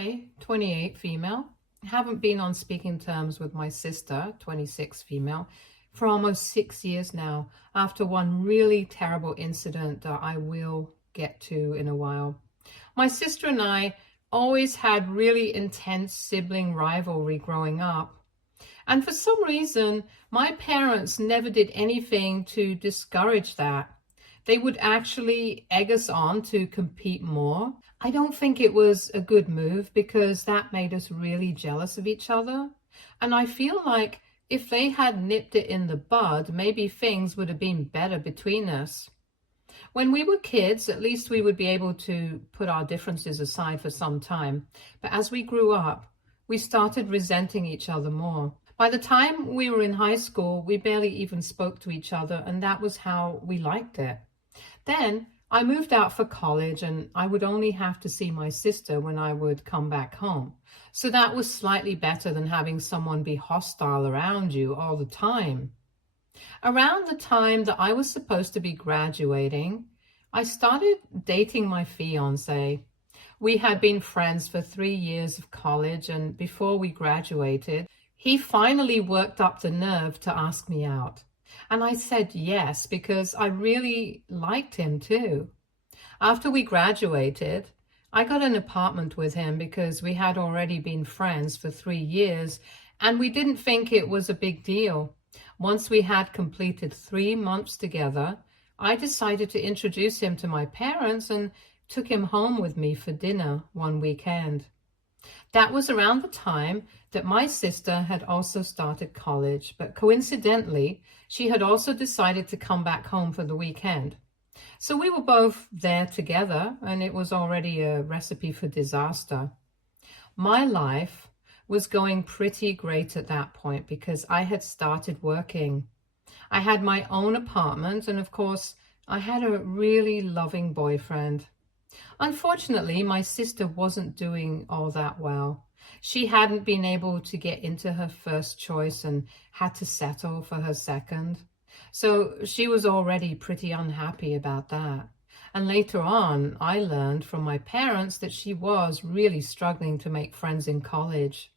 I, 28, female, haven't been on speaking terms with my sister, 26, female, for almost 6 years now, after one really terrible incident that I will get to in a while. My sister and I always had really intense sibling rivalry growing up. And for some reason, my parents never did anything to discourage that. They would actually egg us on to compete more. I don't think it was a good move because that made us really jealous of each other. And I feel like if they had nipped it in the bud, maybe things would have been better between us. When we were kids, at least we would be able to put our differences aside for some time. But as we grew up, we started resenting each other more. By the time we were in high school, we barely even spoke to each other, and that was how we liked it. Then I moved out for college, and I would only have to see my sister when I would come back home. So that was slightly better than having someone be hostile around you all the time. Around the time that I was supposed to be graduating, I started dating my fiance. We had been friends for 3 years of college, and before we graduated, he finally worked up the nerve to ask me out. And I said yes, because I really liked him too. After we graduated, I got an apartment with him because we had already been friends for 3 years, and we didn't think it was a big deal. Once we had completed 3 months together, I decided to introduce him to my parents and took him home with me for dinner one weekend. That was around the time that my sister had also started college, but coincidentally, she had also decided to come back home for the weekend. So we were both there together, and it was already a recipe for disaster. My life was going pretty great at that point because I had started working. I had my own apartment, and of course, I had a really loving boyfriend. Unfortunately, my sister wasn't doing all that well. She hadn't been able to get into her first choice and had to settle for her second. So she was already pretty unhappy about that. And later on, I learned from my parents that she was really struggling to make friends in college.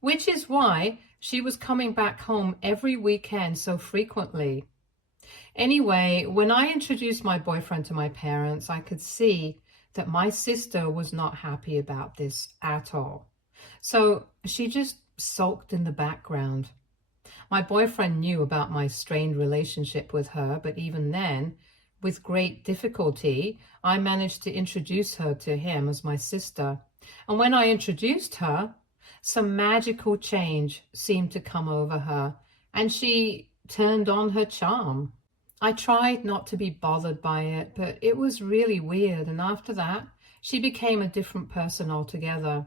Which is why she was coming back home every weekend so frequently. Anyway, when I introduced my boyfriend to my parents, I could see that my sister was not happy about this at all. So she just sulked in the background. My boyfriend knew about my strained relationship with her, but even then, with great difficulty, I managed to introduce her to him as my sister. And when I introduced her, some magical change seemed to come over her, and she turned on her charm. I tried not to be bothered by it, but it was really weird, and after that, she became a different person altogether.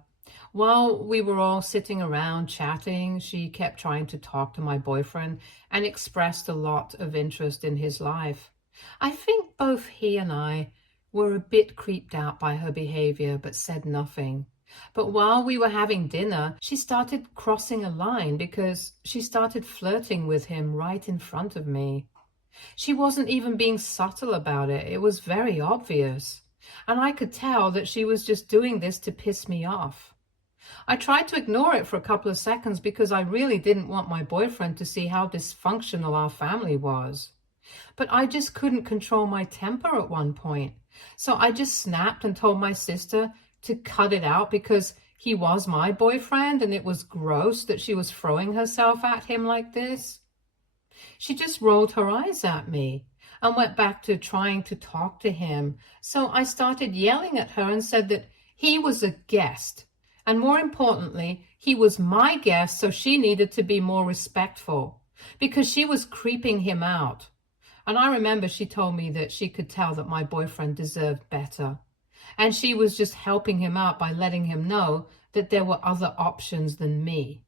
While we were all sitting around chatting, she kept trying to talk to my boyfriend and expressed a lot of interest in his life. I think both he and I were a bit creeped out by her behavior, but said nothing. But while we were having dinner, she started crossing a line because she started flirting with him right in front of me. She wasn't even being subtle about it. It was very obvious. And I could tell that she was just doing this to piss me off. I tried to ignore it for a couple of seconds because I really didn't want my boyfriend to see how dysfunctional our family was. But I just couldn't control my temper at one point. So I just snapped and told my sister to cut it out because he was my boyfriend and it was gross that she was throwing herself at him like this. She just rolled her eyes at me and went back to trying to talk to him. So I started yelling at her and said that he was a guest. And more importantly, he was my guest, so she needed to be more respectful because she was creeping him out. And I remember she told me that she could tell that my boyfriend deserved better. And she was just helping him out by letting him know that there were other options than me.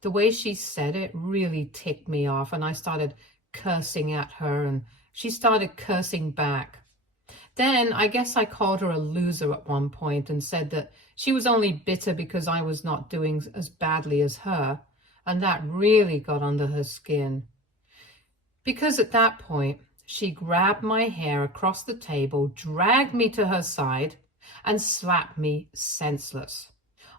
The way she said it really ticked me off, and I started cursing at her, and she started cursing back. Then I guess I called her a loser at one point and said that she was only bitter because I was not doing as badly as her, and that really got under her skin. Because at that point, she grabbed my hair across the table, dragged me to her side, and slapped me senseless.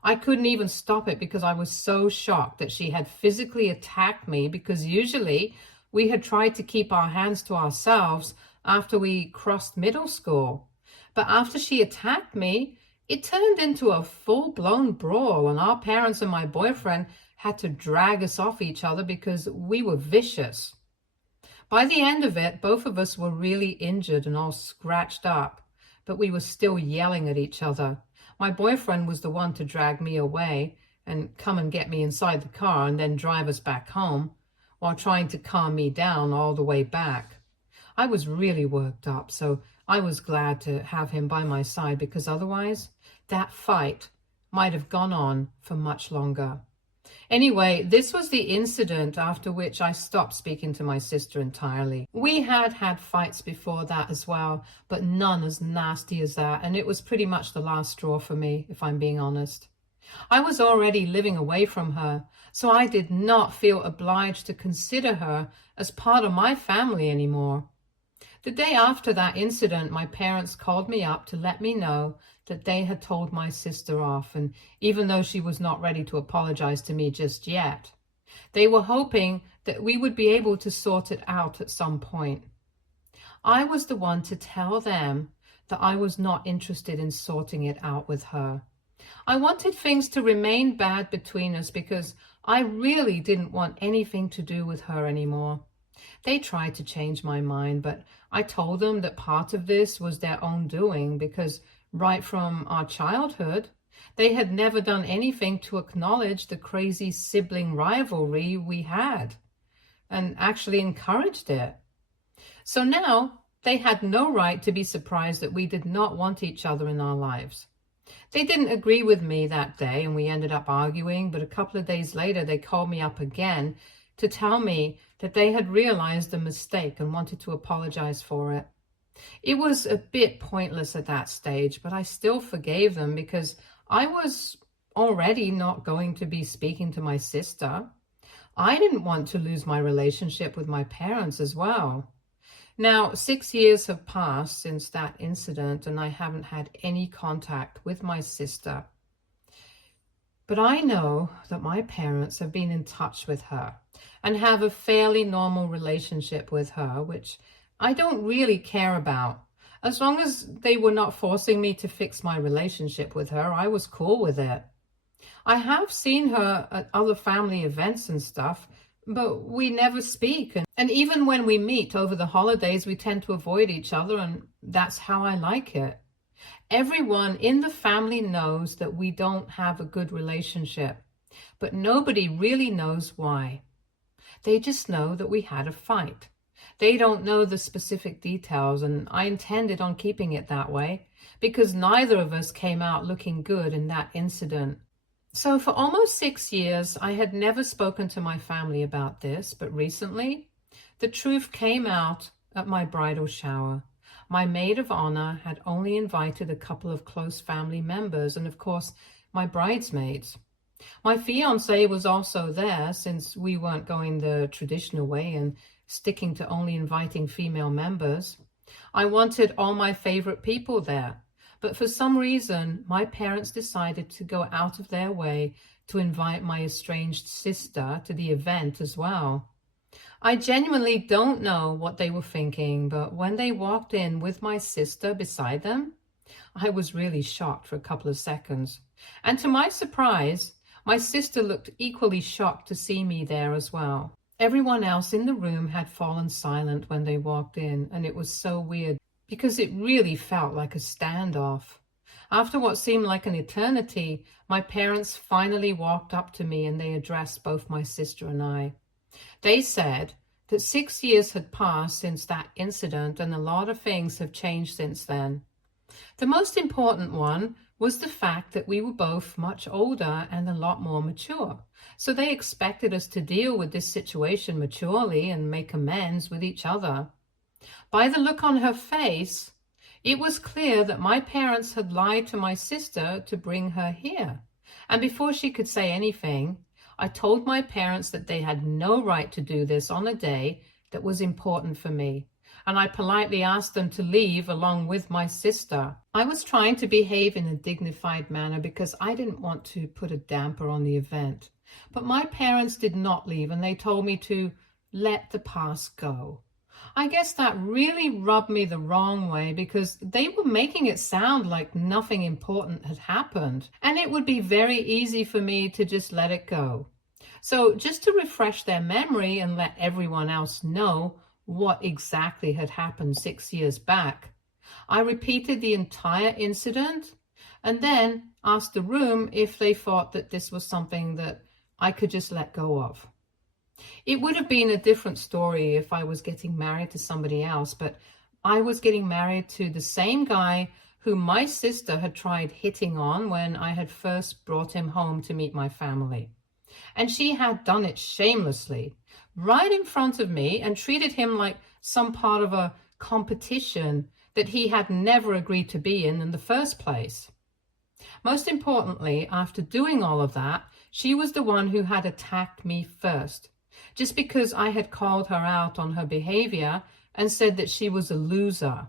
I couldn't even stop it because I was so shocked that she had physically attacked me, because usually we had tried to keep our hands to ourselves after we crossed middle school. But after she attacked me, it turned into a full-blown brawl, and our parents and my boyfriend had to drag us off each other because we were vicious. By the end of it, both of us were really injured and all scratched up, but we were still yelling at each other. My boyfriend was the one to drag me away and come and get me inside the car and then drive us back home, while trying to calm me down all the way back. I was really worked up, so I was glad to have him by my side, because otherwise that fight might have gone on for much longer. Anyway, this was the incident after which I stopped speaking to my sister entirely. We had had fights before that as well, but none as nasty as that, and it was pretty much the last straw for me, if I'm being honest. I was already living away from her, so I did not feel obliged to consider her as part of my family anymore. The day after that incident, my parents called me up to let me know that they had told my sister off, and even though she was not ready to apologize to me just yet, they were hoping that we would be able to sort it out at some point. I was the one to tell them that I was not interested in sorting it out with her. I wanted things to remain bad between us because I really didn't want anything to do with her anymore. They tried to change my mind, but I told them that part of this was their own doing, because right from our childhood, they had never done anything to acknowledge the crazy sibling rivalry we had, and actually encouraged it. So now they had no right to be surprised that we did not want each other in our lives. They didn't agree with me that day, and we ended up arguing, but a couple of days later they called me up again to tell me that they had realized the mistake and wanted to apologize for it. It was a bit pointless at that stage, but I still forgave them because I was already not going to be speaking to my sister. I didn't want to lose my relationship with my parents as well. Now, 6 years have passed since that incident, and I haven't had any contact with my sister. But I know that my parents have been in touch with her and have a fairly normal relationship with her, which I don't really care about. As long as they were not forcing me to fix my relationship with her, I was cool with it. I have seen her at other family events and stuff, but we never speak. And even when we meet over the holidays, we tend to avoid each other, and that's how I like it. Everyone in the family knows that we don't have a good relationship, but nobody really knows why. They just know that we had a fight. They don't know the specific details, and I intended on keeping it that way because neither of us came out looking good in that incident. So for almost 6 years, I had never spoken to my family about this, but recently, the truth came out at my bridal shower. My maid of honor had only invited a couple of close family members and, of course, my bridesmaids. My fiancé was also there, since we weren't going the traditional way and sticking to only inviting female members. I wanted all my favorite people there, but for some reason, my parents decided to go out of their way to invite my estranged sister to the event as well. I genuinely don't know what they were thinking, but when they walked in with my sister beside them, I was really shocked for a couple of seconds. And to my surprise, my sister looked equally shocked to see me there as well. Everyone else in the room had fallen silent when they walked in, and it was so weird because it really felt like a standoff. After what seemed like an eternity, my parents finally walked up to me and they addressed both my sister and I. They said that 6 years had passed since that incident and a lot of things have changed since then. The most important one was the fact that we were both much older and a lot more mature. So they expected us to deal with this situation maturely and make amends with each other. By the look on her face, it was clear that my parents had lied to my sister to bring her here. And before she could say anything, I told my parents that they had no right to do this on a day that was important for me. and I politely asked them to leave along with my sister. I was trying to behave in a dignified manner because I didn't want to put a damper on the event. But my parents did not leave, and they told me to let the past go. I guess that really rubbed me the wrong way because they were making it sound like nothing important had happened, and it would be very easy for me to just let it go. So just to refresh their memory and let everyone else know what exactly had happened 6 years back, I repeated the entire incident and then asked the room if they thought that this was something that I could just let go of. It would have been a different story if I was getting married to somebody else, but I was getting married to the same guy who my sister had tried hitting on when I had first brought him home to meet my family. And she had done it shamelessly, right in front of me, and treated him like some part of a competition that he had never agreed to be in the first place. Most importantly, after doing all of that, she was the one who had attacked me first, just because I had called her out on her behavior and said that she was a loser.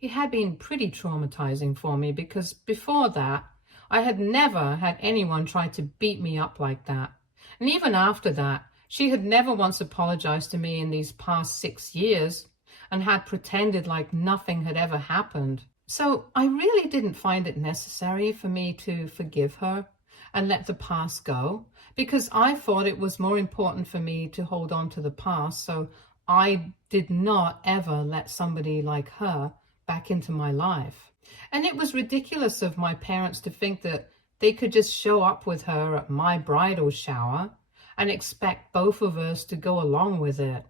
It had been pretty traumatizing for me because before that, I had never had anyone try to beat me up like that. And even after that, she had never once apologized to me in these past 6 years and had pretended like nothing had ever happened. So I really didn't find it necessary for me to forgive her and let the past go, because I thought it was more important for me to hold on to the past, so I did not ever let somebody like her back into my life. And it was ridiculous of my parents to think that they could just show up with her at my bridal shower and expect both of us to go along with it.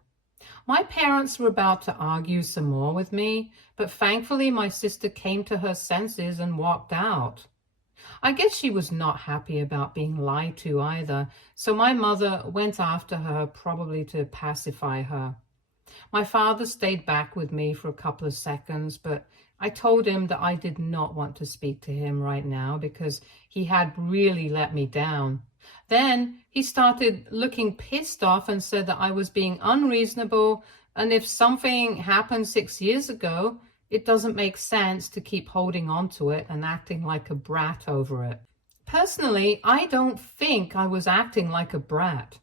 My parents were about to argue some more with me, but thankfully my sister came to her senses and walked out. I guess she was not happy about being lied to either, so my mother went after her, probably to pacify her. My father stayed back with me for a couple of seconds, but I told him that I did not want to speak to him right now because he had really let me down. Then he started looking pissed off and said that I was being unreasonable, and if something happened 6 years ago, it doesn't make sense to keep holding on to it and acting like a brat over it. Personally, I don't think I was acting like a brat.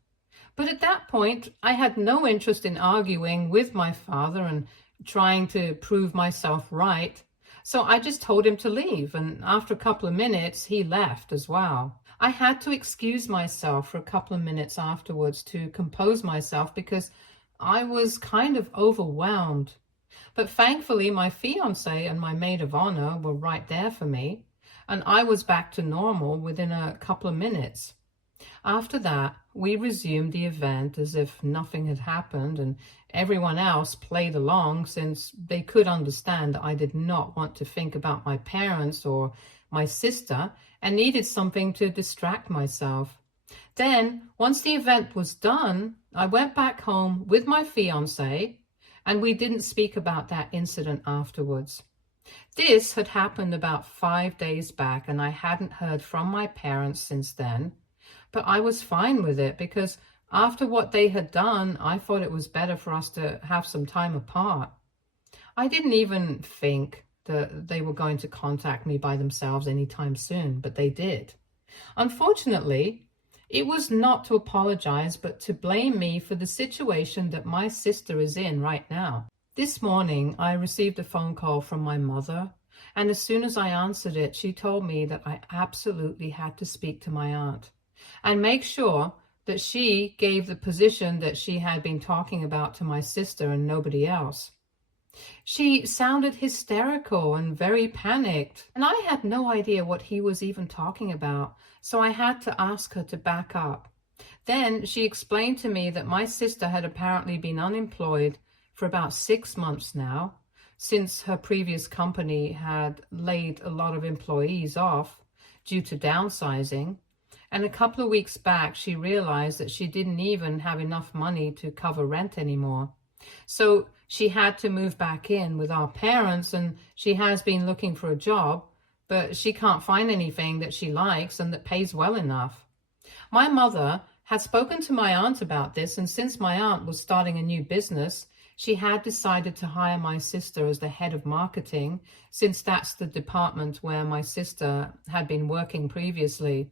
But at that point, I had no interest in arguing with my father and trying to prove myself right. So I just told him to leave, and after a couple of minutes, he left as well. I had to excuse myself for a couple of minutes afterwards to compose myself because I was kind of overwhelmed. But thankfully, my fiancé and my maid of honor were right there for me, and I was back to normal within a couple of minutes. After that, we resumed the event as if nothing had happened, and everyone else played along since they could understand that I did not want to think about my parents or my sister and needed something to distract myself. Then, once the event was done, I went back home with my fiancé, and we didn't speak about that incident afterwards. This had happened about 5 days back, and I hadn't heard from my parents since then. But I was fine with it because after what they had done, I thought it was better for us to have some time apart. I didn't even think that they were going to contact me by themselves anytime soon, but they did. Unfortunately, it was not to apologize, but to blame me for the situation that my sister is in right now. This morning, I received a phone call from my mother, and as soon as I answered it, she told me that I absolutely had to speak to my aunt and make sure that she gave the position that she had been talking about to my sister and nobody else. She sounded hysterical and very panicked, and I had no idea what he was even talking about, so I had to ask her to back up. Then she explained to me that my sister had apparently been unemployed for about 6 months now, since her previous company had laid a lot of employees off due to downsizing. And a couple of weeks back, she realized that she didn't even have enough money to cover rent anymore. So she had to move back in with our parents, and she has been looking for a job, but she can't find anything that she likes and that pays well enough. My mother had spoken to my aunt about this, and since my aunt was starting a new business, She had decided to hire my sister as the head of marketing, since that's the department where my sister had been working previously.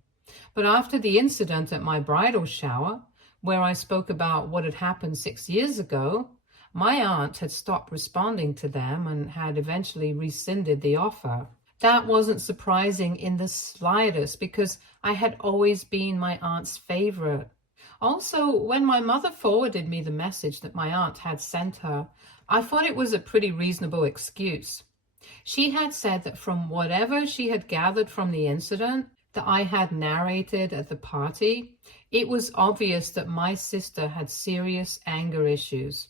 But after the incident at my bridal shower, where I spoke about what had happened 6 years ago, my aunt had stopped responding to them and had eventually rescinded the offer. That wasn't surprising in the slightest, because I had always been my aunt's favorite. Also, when my mother forwarded me the message that my aunt had sent her, I thought it was a pretty reasonable excuse. She had said that from whatever she had gathered from the incident that I had narrated at the party, it was obvious that my sister had serious anger issues.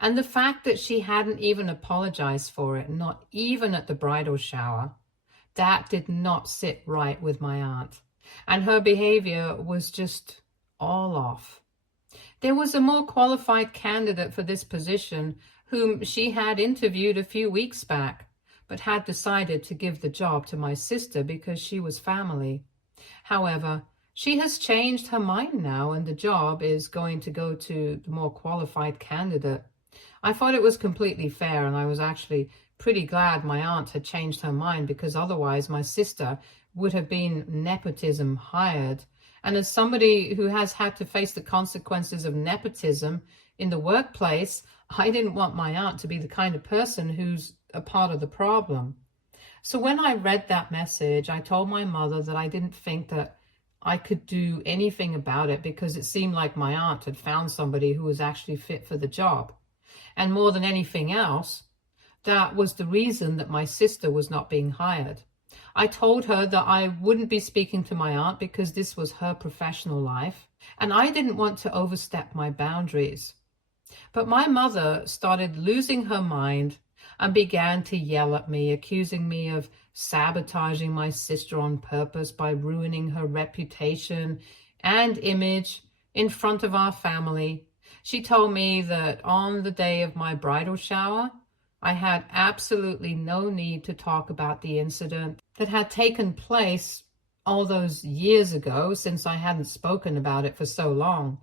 And the fact that she hadn't even apologized for it, not even at the bridal shower, that did not sit right with my aunt. And her behavior was just all off. There was a more qualified candidate for this position whom she had interviewed a few weeks back, but had decided to give the job to my sister because she was family. However, she has changed her mind now, and the job is going to go to the more qualified candidate. I thought it was completely fair, and I was actually pretty glad my aunt had changed her mind, because otherwise my sister would have been nepotism hired. And as somebody who has had to face the consequences of nepotism in the workplace, I didn't want my aunt to be the kind of person who's a part of the problem. So when I read that message, I told my mother that I didn't think that I could do anything about it, because it seemed like my aunt had found somebody who was actually fit for the job. And more than anything else, that was the reason that my sister was not being hired. I told her that I wouldn't be speaking to my aunt because this was her professional life, and I didn't want to overstep my boundaries. But my mother started losing her mind and began to yell at me, accusing me of sabotaging my sister on purpose by ruining her reputation and image in front of our family. She told me that on the day of my bridal shower, I had absolutely no need to talk about the incident that had taken place all those years ago, since I hadn't spoken about it for so long.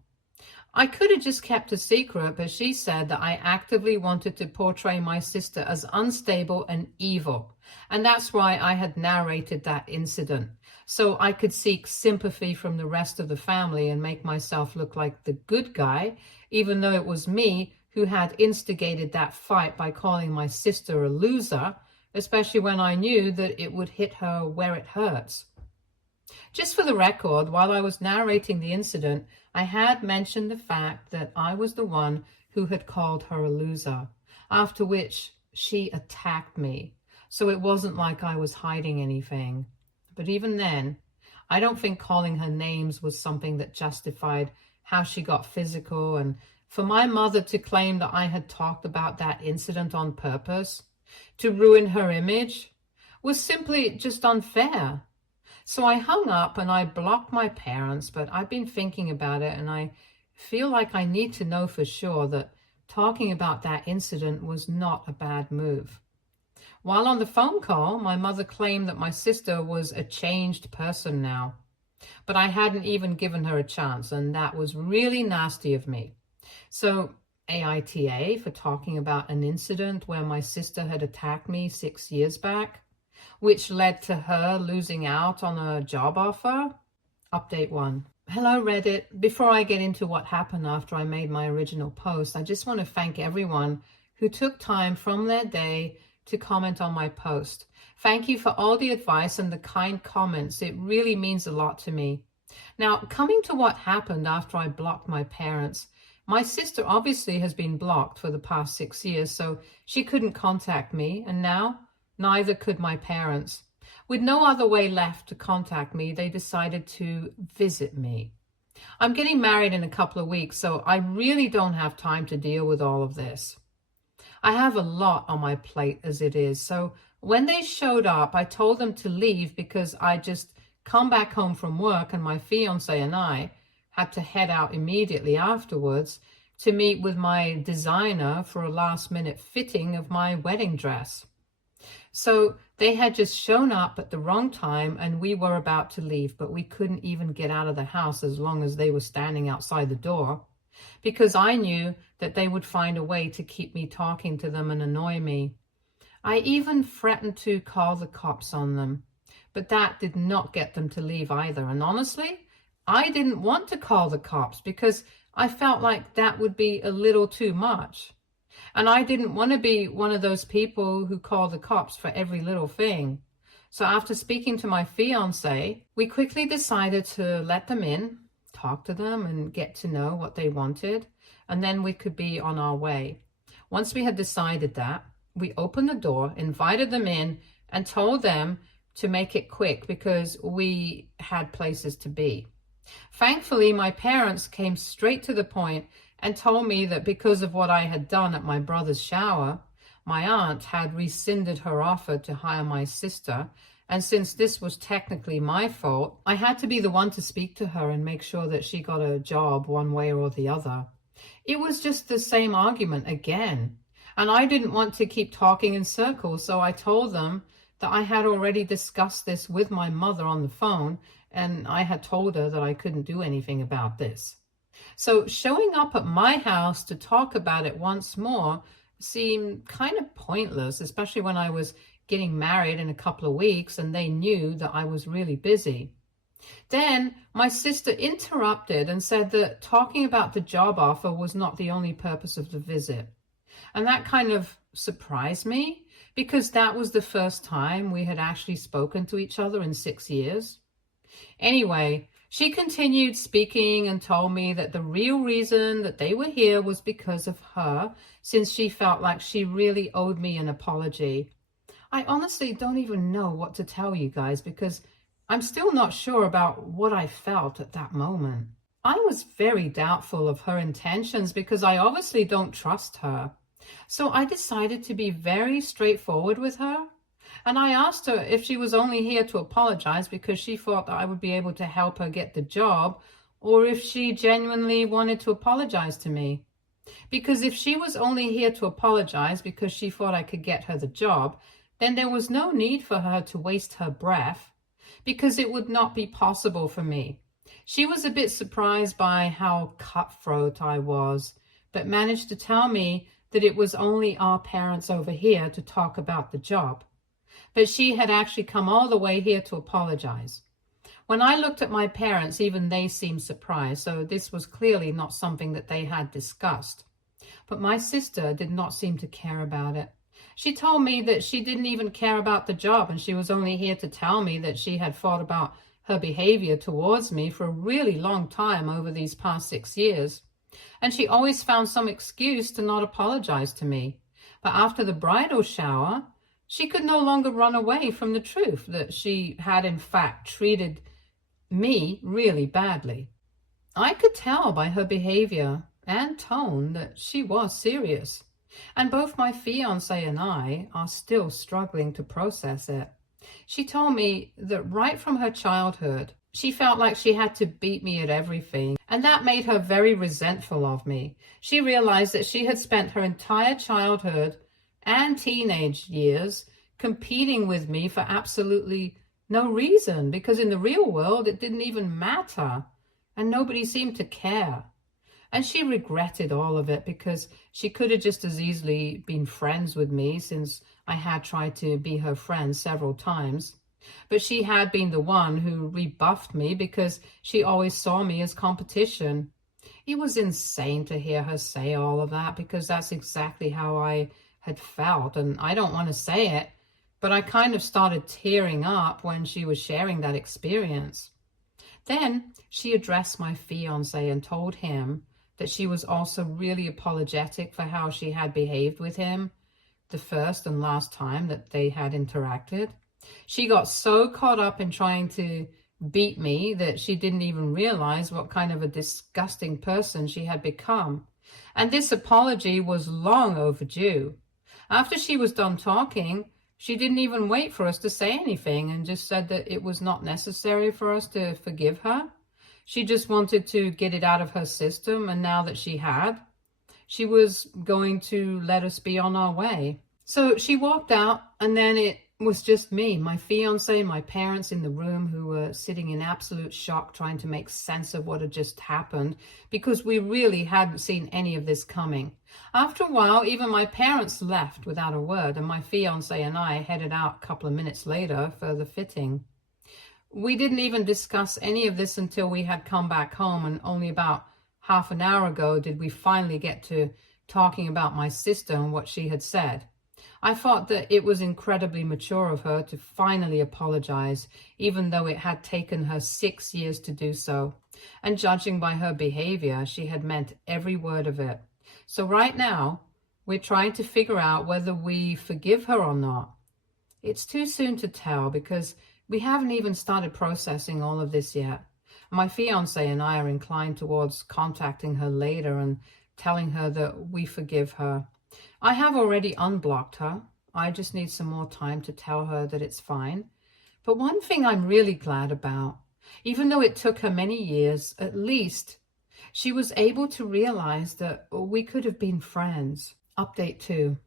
I could have just kept a secret, but she said that I actively wanted to portray my sister as unstable and evil. And that's why I had narrated that incident, so I could seek sympathy from the rest of the family and make myself look like the good guy, even though it was me who had instigated that fight by calling my sister a loser, especially when I knew that it would hit her where it hurts. Just for the record, while I was narrating the incident, I had mentioned the fact that I was the one who had called her a loser, after which she attacked me. So it wasn't like I was hiding anything. But even then, I don't think calling her names was something that justified how she got physical, and for my mother to claim that I had talked about that incident on purpose to ruin her image was simply just unfair. So I hung up and I blocked my parents, but I've been thinking about it, and I feel like I need to know for sure that talking about that incident was not a bad move. While on the phone call, my mother claimed that my sister was a changed person now, but I hadn't even given her a chance, and that was really nasty of me. So AITA for talking about an incident where my sister had attacked me 6 years back, which led to her losing out on a job offer. Update 1. Hello Reddit. Before I get into what happened after I made my original post, I just want to thank everyone who took time from their day to comment on my post. Thank you for all the advice and the kind comments. It really means a lot to me. Now, coming to what happened after I blocked my parents, my sister obviously has been blocked for the past 6 years, so she couldn't contact me, and now neither could my parents. With no other way left to contact me, they decided to visit me. I'm getting married in a couple of weeks, so I really don't have time to deal with all of this. I have a lot on my plate as it is, so when they showed up, I told them to leave because I just come back home from work, and my fiance and I had to head out immediately afterwards to meet with my designer for a last-minute fitting of my wedding dress. So they had just shown up at the wrong time, and we were about to leave, but we couldn't even get out of the house as long as they were standing outside the door. because I knew that they would find a way to keep me talking to them and annoy me. I even threatened to call the cops on them, but that did not get them to leave either. And honestly, I didn't want to call the cops because I felt like that would be a little too much. And I didn't want to be one of those people who call the cops for every little thing. So after speaking to my fiance, we quickly decided to let them in, talk to them, and get to know what they wanted, and then we could be on our way. Once we had decided that, we opened the door, invited them in, and told them to make it quick because we had places to be. Thankfully, my parents came straight to the point and told me that because of what I had done at my brother's shower, my aunt had rescinded her offer to hire my sister, and since this was technically my fault, I had to be the one to speak to her and make sure that she got a job one way or the other. It was just the same argument again, and I didn't want to keep talking in circles, so I told them that I had already discussed this with my mother on the phone, and I had told her that I couldn't do anything about this. So showing up at my house to talk about it once more seemed kind of pointless, especially when I was getting married in a couple of weeks and they knew that I was really busy. Then my sister interrupted and said that talking about the job offer was not the only purpose of the visit. And that kind of surprised me because that was the first time we had actually spoken to each other in 6 years. Anyway, she continued speaking and told me that the real reason that they were here was because of her, since she felt like she really owed me an apology. I honestly don't even know what to tell you guys because I'm still not sure about what I felt at that moment. I was very doubtful of her intentions because I obviously don't trust her. So I decided to be very straightforward with her. And I asked her if she was only here to apologize because she thought that I would be able to help her get the job, or if she genuinely wanted to apologize to me. Because if she was only here to apologize because she thought I could get her the job, then there was no need for her to waste her breath, because it would not be possible for me. She was a bit surprised by how cutthroat I was, but managed to tell me that it was only our parents over here to talk about the job. But she had actually come all the way here to apologize. When I looked at my parents, even they seemed surprised, so this was clearly not something that they had discussed. But my sister did not seem to care about it. She told me that she didn't even care about the job, and she was only here to tell me that she had thought about her behavior towards me for a really long time over these past 6 years. And she always found some excuse to not apologize to me. But after the bridal shower, she could no longer run away from the truth that she had in fact treated me really badly. I could tell by her behavior and tone that she was serious, and both my fiance and I are still struggling to process it. She told me that right from her childhood, she felt like she had to beat me at everything, and that made her very resentful of me. She realized that she had spent her entire childhood and teenage years competing with me for absolutely no reason, because in the real world it didn't even matter and nobody seemed to care. And she regretted all of it because she could have just as easily been friends with me, since I had tried to be her friend several times. But she had been the one who rebuffed me because she always saw me as competition. It was insane to hear her say all of that, because that's exactly how I had felt, and I don't want to say it, but I kind of started tearing up when she was sharing that experience. Then she addressed my fiance and told him that she was also really apologetic for how she had behaved with him the first and last time that they had interacted. She got so caught up in trying to beat me that she didn't even realize what kind of a disgusting person she had become. And this apology was long overdue. After she was done talking, she didn't even wait for us to say anything and just said that it was not necessary for us to forgive her. She just wanted to get it out of her system, and now that she had, she was going to let us be on our way. So she walked out, and then it was just me, my fiance, my parents in the room, who were sitting in absolute shock trying to make sense of what had just happened, because we really hadn't seen any of this coming. After a while, even my parents left without a word, and my fiance and I headed out a couple of minutes later for the fitting. We didn't even discuss any of this until we had come back home, and only about half an hour ago did we finally get to talking about my sister and what she had said. I thought that it was incredibly mature of her to finally apologize, even though it had taken her 6 years to do so. And judging by her behavior, she had meant every word of it. So right now, we're trying to figure out whether we forgive her or not. It's too soon to tell because we haven't even started processing all of this yet. My fiance and I are inclined towards contacting her later and telling her that we forgive her. I have already unblocked her. I just need some more time to tell her that it's fine. But one thing I'm really glad about, even though it took her many years, at least she was able to realize that we could have been friends. Update 2.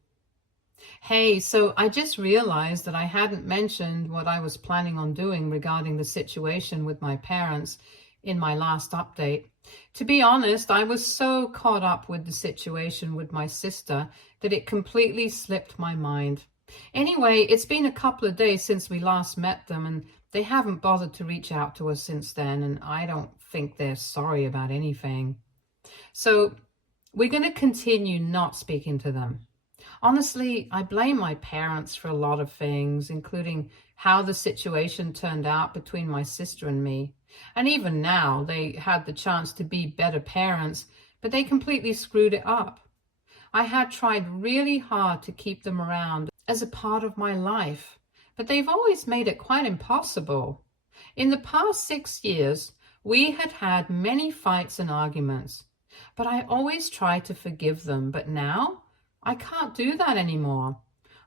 Hey, so I just realized that I hadn't mentioned what I was planning on doing regarding the situation with my parents in my last update. To be honest, I was so caught up with the situation with my sister that it completely slipped my mind. Anyway, it's been a couple of days since we last met them, and they haven't bothered to reach out to us since then, and I don't think they're sorry about anything. So we're going to continue not speaking to them. Honestly, I blame my parents for a lot of things, including how the situation turned out between my sister and me. And even now, they had the chance to be better parents, but they completely screwed it up. I had tried really hard to keep them around as a part of my life, but they've always made it quite impossible. In the past 6 years, we had had many fights and arguments, but I always tried to forgive them. But now, I can't do that anymore.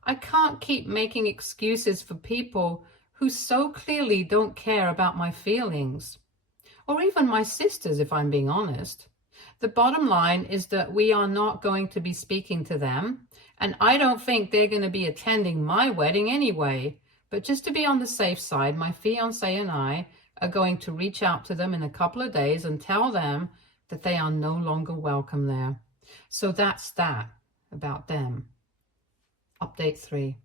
I can't keep making excuses for people who so clearly don't care about my feelings. Or even my sisters, if I'm being honest. The bottom line is that we are not going to be speaking to them, and I don't think they're going to be attending my wedding anyway. But just to be on the safe side, my fiance and I are going to reach out to them in a couple of days and tell them that they are no longer welcome there. So that's that about them. Update 3.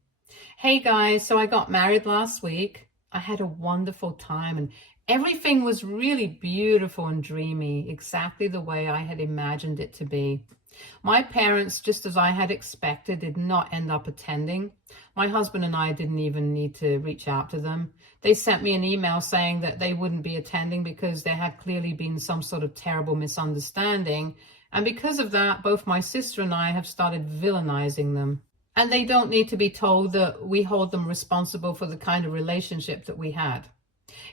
Hey guys, so I got married last week. I had a wonderful time and everything was really beautiful and dreamy, exactly the way I had imagined it to be. My parents, just as I had expected, did not end up attending. My husband and I didn't even need to reach out to them. They sent me an email saying that they wouldn't be attending because there had clearly been some sort of terrible misunderstanding. And because of that, both my sister and I have started villainizing them. And they don't need to be told that we hold them responsible for the kind of relationship that we had,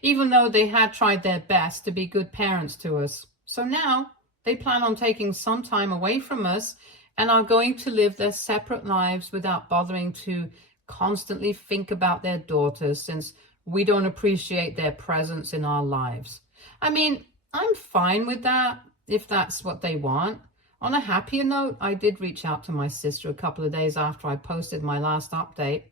even though they had tried their best to be good parents to us. So now they plan on taking some time away from us and are going to live their separate lives without bothering to constantly think about their daughters, since we don't appreciate their presence in our lives. I mean, I'm fine with that if that's what they want. On a happier note, I did reach out to my sister a couple of days after I posted my last update,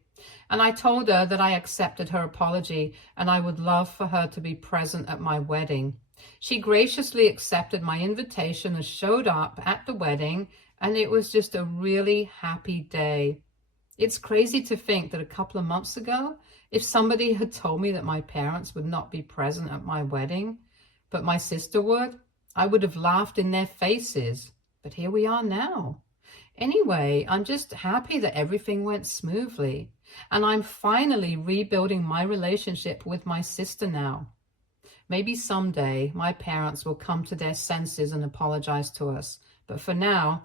and I told her that I accepted her apology and I would love for her to be present at my wedding. She graciously accepted my invitation and showed up at the wedding, and it was just a really happy day. It's crazy to think that a couple of months ago, if somebody had told me that my parents would not be present at my wedding, but my sister would, I would have laughed in their faces. But here we are now. Anyway, I'm just happy that everything went smoothly, and I'm finally rebuilding my relationship with my sister now. Maybe someday my parents will come to their senses and apologize to us, but for now,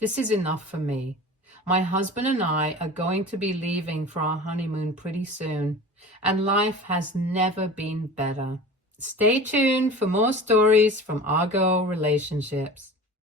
this is enough for me. My husband and I are going to be leaving for our honeymoon pretty soon, and life has never been better. Stay tuned for more stories from Argo Relationships.